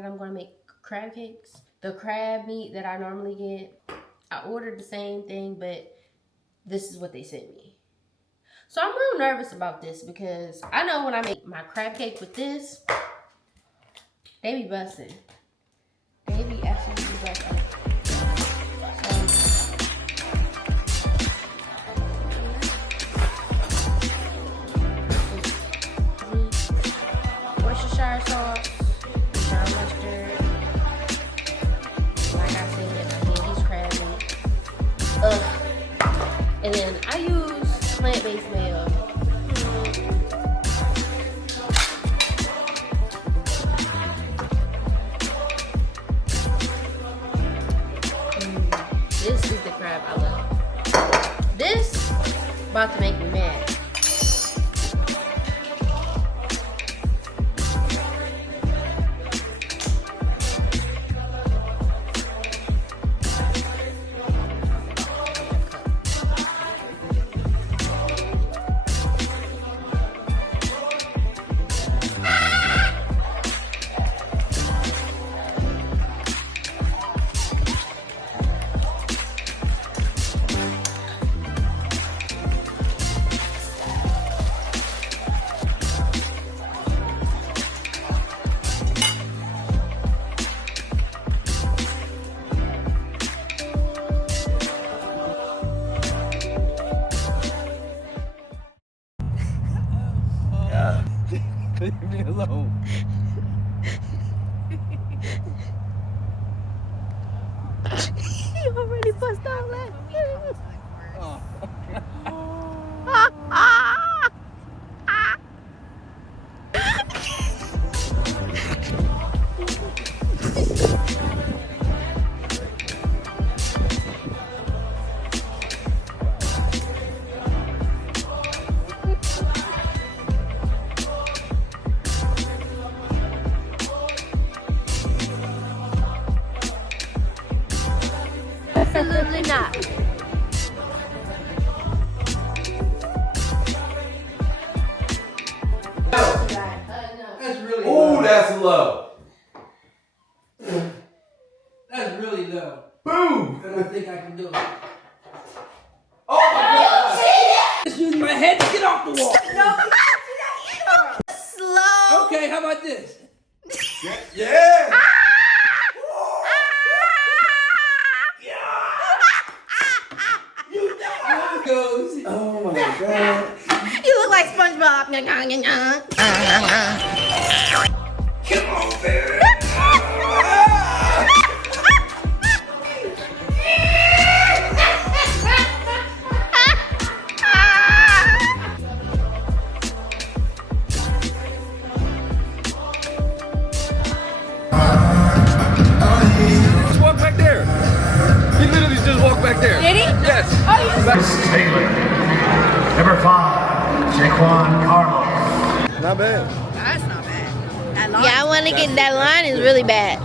I'm gonna make crab cakes. The crab meat that I normally get, I ordered the same thing, but this is what they sent me. So I'm real nervous about this because I know when I make my crab cake with this, they be busting. They be absolutely busting. Worcestershire sauce, brown mustard. Like I said, I need these crab meat. And then I use plant-based mayo. This is the crab I love. This about to make me mad. Leave me alone. You already bust out laughing. Oh. Absolutely not. That's really Ooh, low. that's low. That's really low. Boom! I don't think I can do it. Oh my god! Just use my head to get off the wall. Slow. Okay, how about this? Yeah! Goes. Oh my god. You look like SpongeBob. Come on, baby. Just walk back there. He literally just walked back there. Did he? Yes. Taylor. Number 5, Jaquan Carlos. Not bad. That's not bad. That line. Yeah, I want to get that line is really bad.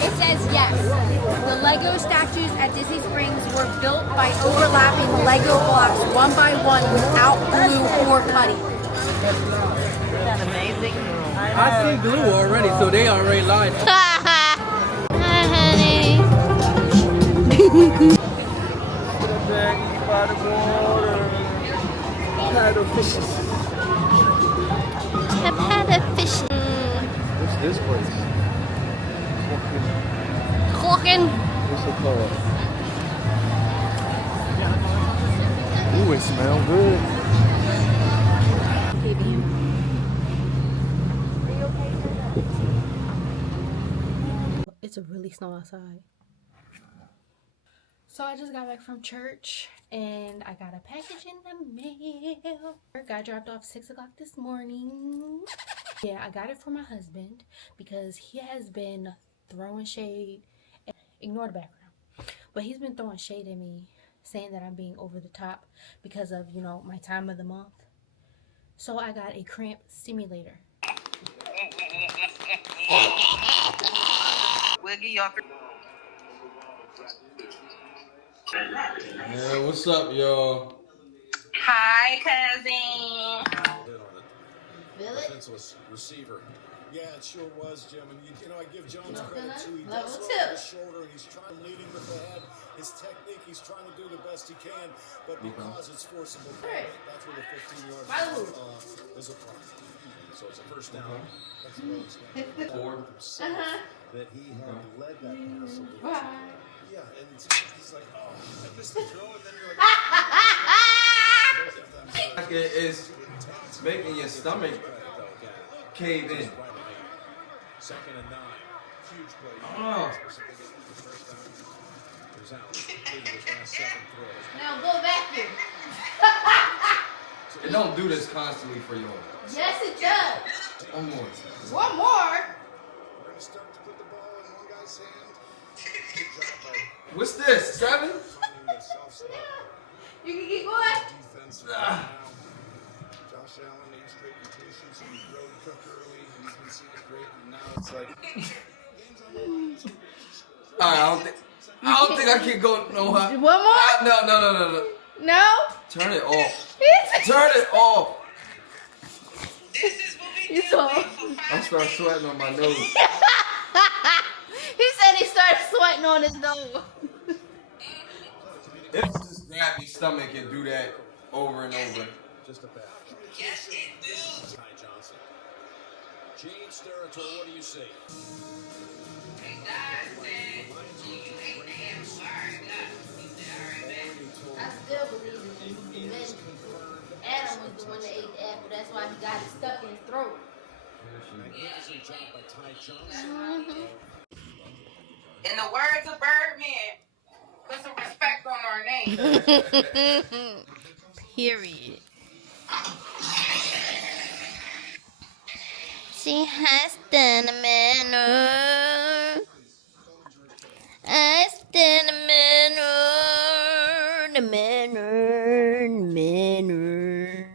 It says yes. The Lego statues at Disney Springs were built by overlapping Lego blocks one by one without glue or putty. That's amazing. I see glue already, so they already lied. Hi, honey. Paddle fishes. I've had a fish. What's this place? Cooking. What's it called? Ooh, it smells good. It's really snow outside. So I just got back from church and I got a package in the mail. Got dropped off 6 o'clock this morning. Yeah, I got it for my husband because he has been throwing shade. Ignore the background. But he's been throwing shade at me, saying that I'm being over the top because of, you know, my time of the month. So I got a cramp stimulator. Yeah, what's up, y'all? Hi, cousin. Feel it? Receiver. Yeah, it sure was, Jim. And you know, I give Jones credit too. He Level does two. it with his shoulder, and he's trying leading with the head. His technique, he's trying to do the best he can, but because it's forcible, that's where the 15-yard is a problem. So it's a first down. That's what that he had led that pass a little. Yeah, and he's like, oh, I missed the throw, and then you're like, It's making your stomach cave in. Second and 9. Huge play. Oh. Now go back here. It don't do this constantly for you. Yes, it does. One more. One more. We're going to start to put the ball in one guy's hand. Good job by What's this? 7? finding the soft spot. You can keep going. Defense right now. Josh Allen, 8 straight completions. He road cooked early. He's been seeing great. And now it's like... All right, I don't think I can go no higher. One more? No. No? Turn it off. Turn it off. You saw. I start sweating on my nose. He said he started sweating on his nose. It'll just grab your stomach and do that over and over. Just a bad. Yes, it does. Ty Johnson. James territory, what do you say? I still believe in the Adam was the one that ate the apple. That's why he got it stuck in his throat. Magnificent job by Ty Johnson. In the words of Birdman, put some respect on our name. Period. She has done a manner. Has done a manner. The manner. The manner.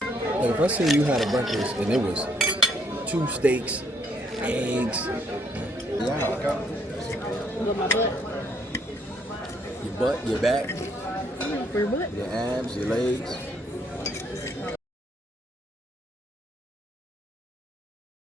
Like if I seen you had a breakfast and it was 2 steaks, eggs, wow. With my butt. Your butt, your back, For your butt. your abs, your legs.